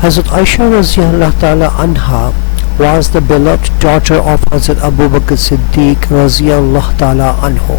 Hazrat Aisha radiallahu ta'ala anha was the beloved daughter of Hazrat Abu Bakr Siddiq radiallahu ta'ala anhu।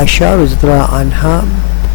Aisha radiallahu anha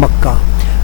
Makkah,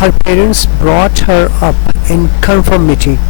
Her parents brought her up in conformity।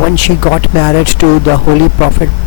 when she got married to the holy prophet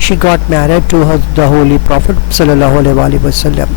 she got married to the holy prophet sallallahu alaihi wasallam।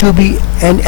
to be an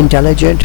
intelligent,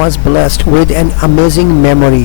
was blessed with an amazing memory।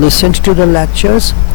listened to the lectures,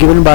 given by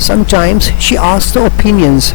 Sometimes she asked the opinions,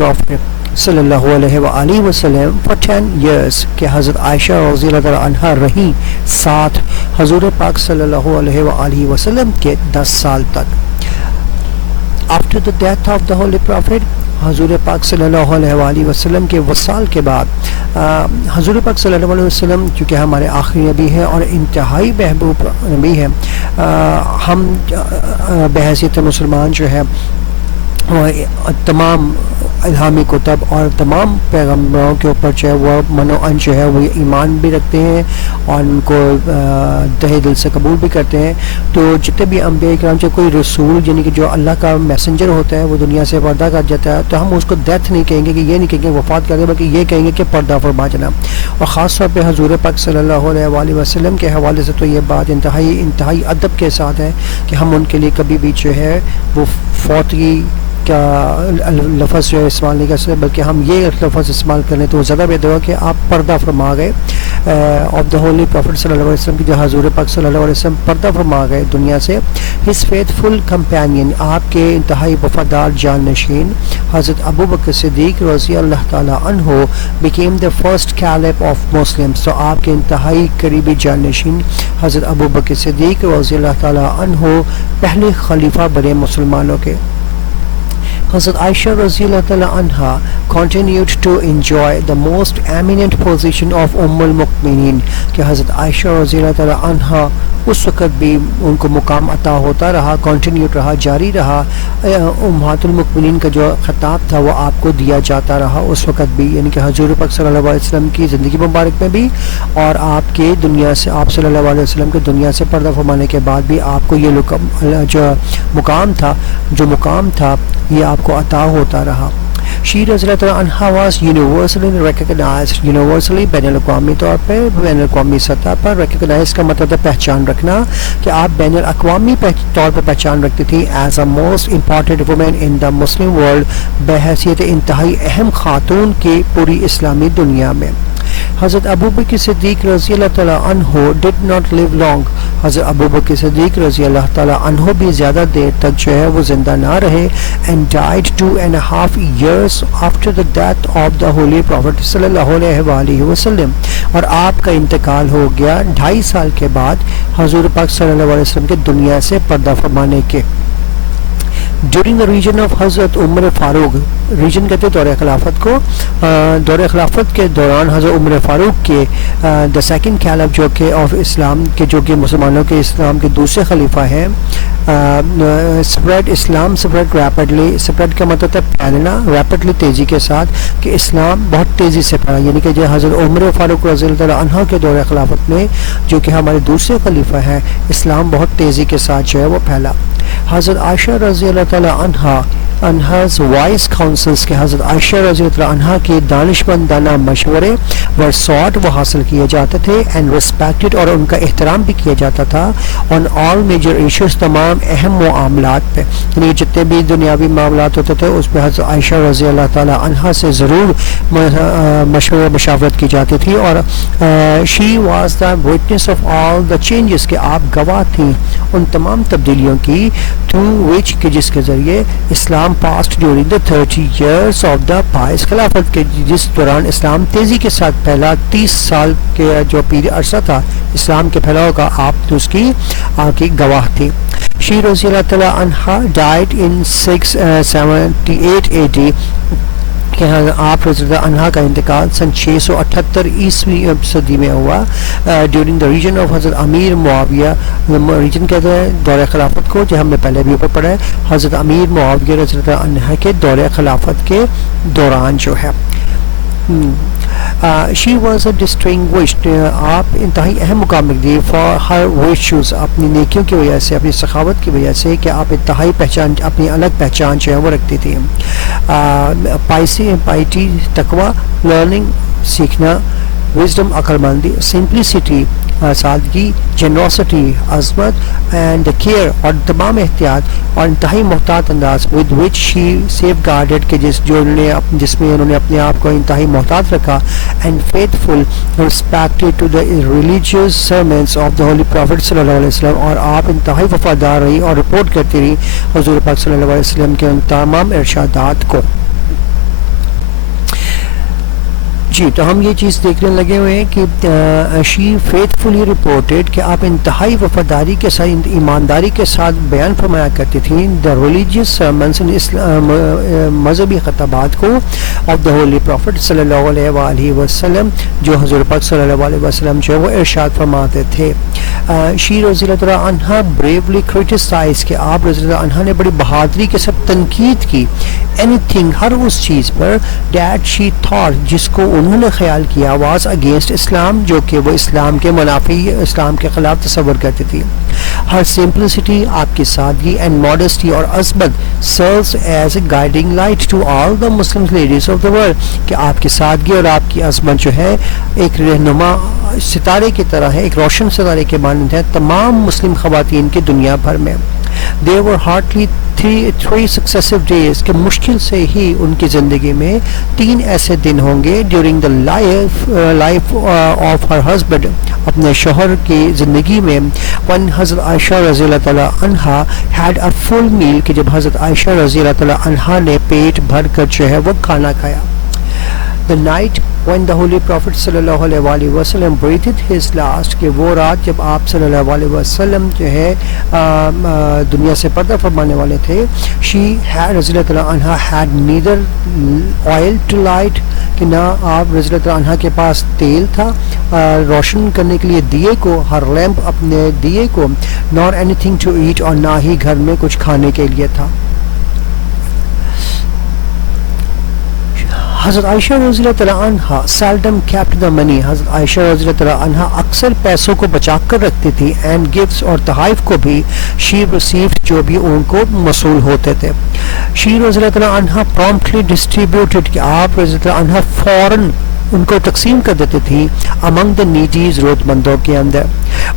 prophet, صلی اللہ علیہ وآلہ وسلم for 10 years کہ حضرت عائشہ رضی اللہ تعالی عنہا رہیں ساتھ حضور پاک صلی اللہ علیہ وآلہ وسلم کے 10 سال تک. After the death of the Holy Prophet, حضور پاک صلی اللہ علیہ وآلہ وسلم کے وصال کے بعد حضور پاک صلی اللہ علیہ وسلم چونکہ ہمارے آخری نبی ہیں اور انتہائی محبوب نبی ہیں، ہم بحیثیت مسلمان جو ہے تمام الہامی کتب اور تمام پیغمبروں کے اوپر جو ہے وہ منوعن جو ہے وہ ایمان بھی رکھتے ہیں اور ان کو تہ دل سے قبول بھی کرتے ہیں. تو جتنے بھی انبیاء کرام جو کوئی رسول یعنی کہ جو اللہ کا میسنجر ہوتا ہے وہ دنیا سے پردہ کر جاتا ہے تو ہم اس کو ڈیتھ نہیں کہیں گے، کہ یہ نہیں کہیں گے وفات کر دے، بلکہ یہ کہیں گے کہ پردہ فرما جانا. اور خاص طور پہ حضور پاک صلی اللہ علیہ وآلہ وسلم کے حوالے سے تو یہ بات انتہائی ادب کے ساتھ ہے کہ ہم ان کے لیے کبھی بھی جو ہے وہ فوتگی کا لفظ جو ہے استعمال نہیں کر سکتے، بلکہ ہم یہ لفظ استعمال کر لیں تو وہ زیادہ بہتر ہو کہ آپ پردہ فرما گئے آف دا ہولی پروفٹ صلی اللہ علیہ وسلم کی، جو حضور پاک صلی اللہ علیہ وسلم پردہ فرما گئے دنیا سے. ہز فیتھفل کمپینین، آپ کے انتہائی وفادار جانشین حضرت ابو بکر صدیق رضی اللہ تعالیٰ عنہ became the first caliph of Muslims. تو آپ کے انتہائی قریبی جانشین حضرت ابو بکر صدیق رضی اللہ تعالیٰ عنہ پہلے خلیفہ بنے مسلمانوں کے. حضرت عائشہ رضی اللہ تعالیٰ عنہ continued to enjoy the most eminent position of المؤمنین کہ حضرت عائشہ رضی اللہ تعالیٰ عنہ اس وقت بھی ان کو مقام عطا ہوتا رہا، کنٹینیوٹ رہا، جاری رہا. امہات المؤمنین کا جو خطاب تھا وہ آپ کو دیا جاتا رہا اس وقت بھی، یعنی کہ حضور پاک صلی اللہ علیہ وسلم کی زندگی مبارک میں بھی اور آپ کے دنیا سے، آپ صلی اللہ علیہ وسلم کے دنیا سے پردہ فرمانے کے بعد بھی آپ کو یہ جو مقام تھا یہ آپ کو عطا ہوتا رہا. شی رضی اللہ تعالیٰ عنہ واز یونیورسلی ریکگنائزڈ، یونیورسلی بین الاقوامی طور پہ، بین الاقوامی سطح پر. ریکگنائز کا مطلب ہے پہچان رکھنا، کہ آپ بین الاقوامی طور پر پہچان رکھتی تھی as a most important woman in the Muslim world, بحیثیت انتہائی اہم خاتون کی پوری اسلامی دنیا میں. حضرت ابو بکر صدیق رضی اللہ تعالیٰ عنہ ڈڈ ناٹ لیو لانگ، حضرت ابو بکر صدیق رضی اللہ تعالیٰ عنہ بھی زیادہ دیر تک جو ہے وہ زندہ نہ رہے. And died 2.5 years after the death of the holy prophet صلی اللہ علیہ وآلہ وسلم، اور آپ کا انتقال ہو گیا 2.5 سال کے بعد حضور پاک صلی اللہ علیہ وسلم کے دنیا سے پردہ فرمانے کے. ڈیورنگ دا ریجن آف حضرت عمر فاروق، ریجن کہتے ہیں دور خلافت کو، دور خلافت کے دوران حضرت عمر فاروق کے دا سیکنڈ کیلف جو کہ آف اسلام کے، جو کہ مسلمانوں کے اسلام کے دوسرے خلیفہ ہیں، اسلام سپریڈ ریپڈلی. سپریڈ کا مطلب ہے پھیلنا، ریپڈلی تیزی کے ساتھ، کہ اسلام بہت تیزی سے پھیلا، یعنی کہ جو حضرت عمر فاروق رضی اللہ تعالیٰ عنہ کے دور خلافت میں جو کہ ہمارے دوسرے خلیفہ ہیں، اسلام بہت تیزی کے ساتھ جو ہے وہ پھیلا. حضرت عائشہ رضی اللہ تعالیٰ عنہا's wise counsels کہ حضرت عائشہ رضی اللہ عنہ کے دانشمندانہ مشورے were sought، وہ حاصل کیے جاتے تھے، and respected، اور ان کا احترام بھی کیا جاتا تھا، on all major issues، تمام اہم معاملات پہ، یعنی جتنے بھی دنیاوی معاملات ہوتے تھے اس پہ حضرت عائشہ رضی اللہ تعالیٰ عنہ سے ضرور مشاورت کی جاتی تھی. اور she was the witness of all the changes کہ آپ گواہ تھیں ان تمام تبدیلیوں کی، through which کہ جس کے ذریعے اسلام passed during the 30 years of the pious خلافت کے، جس دوران اسلام تیزی کے ساتھ پھیلا. 30 سال کے جو عرصہ تھا اسلام کے پھیلاؤ کا، آپ اس کی گواہ تھی. شی رضی اللہ تعالیٰ عنہ ڈائڈ ان 678 AD کہ آپ رضی اللہ عنہ کا انتقال سن 678 عیسوی صدی میں ہوا. ڈیورنگ دا ریجن آف حضرت امیر معاویہ، ریجن کہتے ہیں دور خلافت کو، جو ہم نے پہلے بھی اوپر پڑھا ہے، حضرت امیر معاویہ رضی اللہ عنہ کے دور خلافت کے دوران جو ہے. شی واز اے ڈسٹنگوشڈ، آپ انتہائی اہم مقام رکھ دیے فار ہر ورچوز، اپنی نیکیوں کی وجہ سے، اپنی سخاوت کی وجہ سے، کہ آپ انتہائی پہچان، اپنی الگ پہچان جو ہے وہ رکھتی تھی. پائٹی تقوی، لرننگ سیکھنا، وزڈم عقل مندی، سمپلسٹی سادگی، جنروسٹی عظمت، اینڈ کیئر اور تمام احتیاط اور انتہائی محتاط انداز، with which she safeguarded کہ جس میں انہوں نے اپنے آپ کو انتہائی محتاط رکھا. And faithful respected to the religious sermons of the holy prophet صلی اللہ علیہ وسلم، اور آپ انتہائی وفادار رہی اور رپورٹ کرتی رہی حضور پاک صلی اللہ علیہ وسلم کے ان تمام ارشادات کو. جی تو ہم یہ چیز دیکھنے لگے ہوئے ہیں کہ شی فیتھفلی رپورٹڈ کہ آپ انتہائی وفاداری کے ساتھ ایمانداری کے ساتھ بیان فرمایا کرتی تھیں دا ریلیجیس سرمنس مذہبی خطابات کو آف دا ہولی پروفٹ صلی اللہ علیہ وآلہ وسلم جو حضور پاک صلی اللہ علیہ وسلم جو ہے وہ ارشاد فرماتے تھے. شی رضی اللہ تعالیٰ عنہ بریولی کرٹیسائز کہ آپ رضی اللہ عنہ نے بڑی بہادری کے ساتھ تنقید کی اینی تھنگ ہر اس چیز پر دیٹ شی تھاٹ جس کو انہوں نے خیال کیا واز اگینسٹ اسلام جو کہ وہ اسلام کے منافی اسلام کے خلاف تصور کرتی تھی. ہر سمپلسٹی آپ کی سادگی اینڈ ماڈسٹی اور عظمت serves as a guiding light to all the Muslim ladies of the world کہ آپ کی سادگی اور آپ کی عظمت جو ہے ایک رہنما ستارے کی طرح ہے ایک روشن ستارے کے مانند ہے تمام مسلم خواتین کی دنیا بھر میں. There were hardly three successive days کہ مشکل سے ہی ان کی زندگی میں 3 ایسے دن ہوں گے during the life of her husband اپنے شوہر کی زندگی میں when حضرت عائشہ رضی اللہ تعالیٰ عنہا had a full meal کہ جب حضرت عائشہ رضی اللہ تعالیٰ عنہا نے پیٹ بھر کر جو ہے وہ کھانا کھایا. The night when the Holy Prophet صلی اللہ علیہ وآلہ وسلم breathed his last کہ وہ رات جب آپ صلی اللہ علیہ وسلم جو ہے دنیا سے پردہ فرمانے والے تھے she had رضی اللہ تعالیٰ عنہ had neither oil to light کہ نہ آپ رضی اللہ تعالیٰ عنہ کے پاس تیل تھا روشن کرنے کے لیے دیے کو ہر لیمپ اپنے دیے کو nor anything to eat اور نہ ہی گھر میں کچھ کھانے کے لیے تھا. حضرت عائشہ رضی اللہ تعالیٰ عنہ seldom kept the money حضرت عائشہ رضی اللہ تعالیٰ عنہ اکثر پیسوں کو بچا کر رکھتی تھی and gifts اور تحائف کو بھی she received جو بھی ان کو موصول ہوتے تھے. she رضی اللہ تعالیٰ عنہ promptly distributed کہ آپ رضی اللہ عنہ فوراً ان کو تقسیم کر دیتی تھی among the needy ضرورت مندوں کے اندر.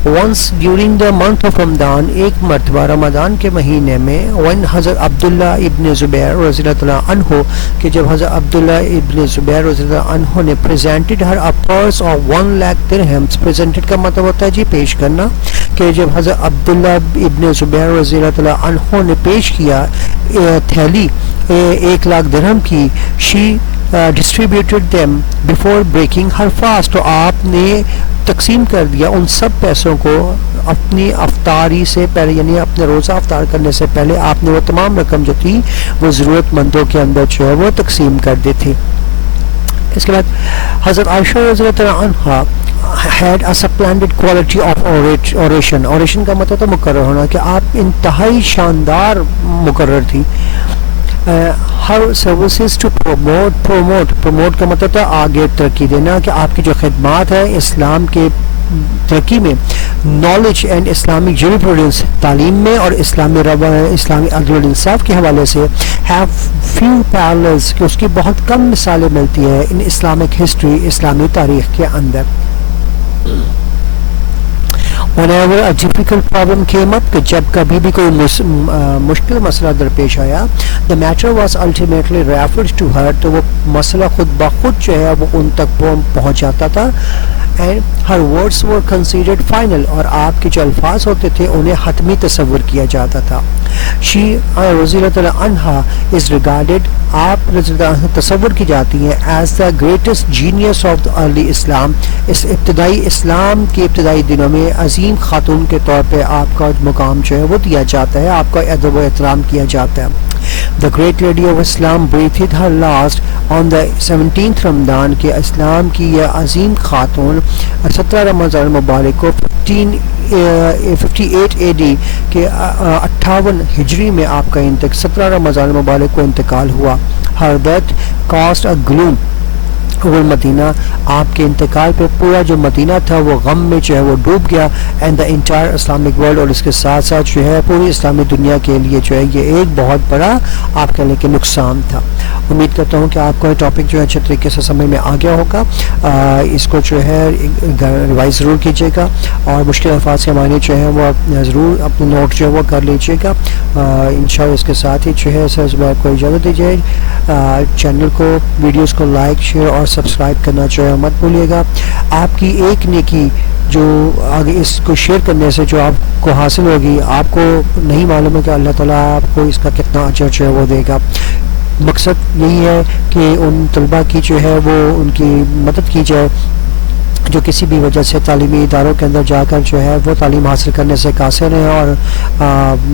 once during the month of رمضان ایک مرتبہ رمضان کے مہینے میں when حضرت عبداللہ ابن زبیر رضی اللہ تعالیٰ عنہ کہ جب حضرت عبداللہ ابن زبیر رضی اللہ عنہ نے presented her a purse of 1 lakh dirhams presented کا مطلب ہوتا ہے جی پیش کرنا کہ جب حضرت عبداللہ ابن زبیر رضی اللہ تعالیٰ عنہ نے پیش کیا تھیلی 1 لاکھ درہم کی she distributed them before breaking her fast تو آپ نے تقسیم کر دیا ان سب پیسوں کو اپنی افطاری سے پہلے یعنی اپنے روزہ افطار کرنے سے پہلے آپ نے وہ تمام رقم جو تھی وہ ضرورت مندوں کے اندر جو ہے وہ تقسیم کر دی تھی. اس کے بعد حضرت عائشہ رضی اللہ عنہ had a splendid quality of oration کا مطلب تو مقرر ہونا کہ آپ انتہائی شاندار مقرر تھی. ہر سروسز ٹو پروموٹ کا مطلب تھا آگے ترقی دینا کہ آپ کی جو خدمات ہے اسلام کے ترقی میں نالج اینڈ اسلامک جوریپروڈنس تعلیم میں اور اسلامی عدل و انصاف کے حوالے سے ہیو فیو پیرلز کہ اس کی بہت کم مثالیں ملتی ہے ان اسلامک ہسٹری اسلامی تاریخ کے اندر. whenever a difficult problem came up کہ جب کبھی بھی کوئی مشکل مسئلہ درپیش آیا the matter was ultimately referred to her تو وہ مسئلہ خود بخود جو ہے وہ ان تک پہنچ جاتا تھا and her words were considered final اور آپ کے جو الفاظ ہوتے تھے انہیں حتمی تصور کیا جاتا تھا. she رضی اللہ تعالیٰ عنہ is regarded آپ رضی اللہ عنہ تصور کی جاتی ہیں as the greatest genius of the early Islam اس ابتدائی اسلام کے ابتدائی دنوں میں عظیم خاتون کے طور پہ آپ کا مقام جو ہے وہ دیا جاتا ہے آپ کا ادب و احترام کیا جاتا ہے. The great lady of Islam breathed her last on the 17th رمضان کے اسلام کی یہ عظیم خاتون 17 رمضان مبارک کو 58 AD کے 58 ہجری میں آپ کا 17 رمضان مبارک کو انتقال ہوا. Her death caused a gloom over مدینہ آپ کے انتقال پہ پورا جو مدینہ تھا وہ غم میں جو ہے وہ ڈوب گیا and the entire Islamic world اور اس کے ساتھ ساتھ جو ہے پوری اسلامی دنیا کے لیے جو ہے یہ ایک بہت بڑا آپ کہہ لیں کہ نقصان تھا. امید کرتا ہوں کہ آپ کو یہ ٹاپک جو ہے اچھے طریقے سے سمجھ میں آ گیا ہوگا. اس کو جو ہے ریوائز ضرور کیجیے گا اور مشکل الفاظ کے معنی جو ہے وہ ضرور اپنے نوٹ جو ہے وہ کر لیجیے گا. انشاءاللہ اس کے ساتھ ہی جو ہے سر آپ کو اجازت دیجیے. چینل کو ویڈیوز کو لائک شیئر اور سبسکرائب کرنا جو ہے مت بھولیے گا. آپ کی ایک نیکی جو آگے اس کو شیئر کرنے سے جو آپ کو حاصل ہوگی آپ کو نہیں معلوم ہے کہ اللہ تعالیٰ آپ کو اس کا کتنا اجر جو ہے وہ دے گا. مقصد یہی ہے کہ ان طلباء کی جو ہے وہ ان کی مدد کی جائے جو کسی بھی وجہ سے تعلیمی اداروں کے اندر جا کر جو ہے وہ تعلیم حاصل کرنے سے قاصر ہیں اور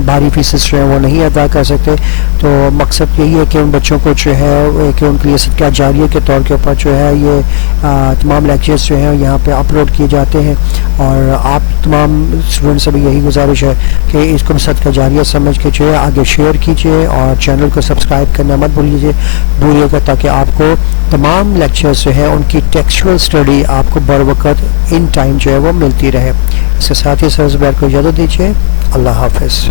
بھاری فیسز جو ہیں وہ نہیں ادا کر سکتے. تو مقصد یہی ہے کہ ان بچوں کو جو ہے کہ ان کے لیے صدقہ جاریہ کے طور کے اوپر جو ہے یہ تمام لیکچرز جو ہیں یہاں پہ اپلوڈ کیے جاتے ہیں. اور آپ تمام اسٹوڈنٹ سے بھی یہی گزارش ہے کہ اس کو صدقہ جاریہ سمجھ کے جو ہے آگے شیئر کیجیے اور چینل کو سبسکرائب کرنا مت بھولیے گا تاکہ آپ کو تمام لیکچرز جو ہیں ان کی ٹیکسچوئل اسٹڈی آپ کو بر وقت ان ٹائم جو ہے وہ ملتی رہے. اس کے ساتھ ہی سر زبیر کو اجازت دیجیے. اللہ حافظ.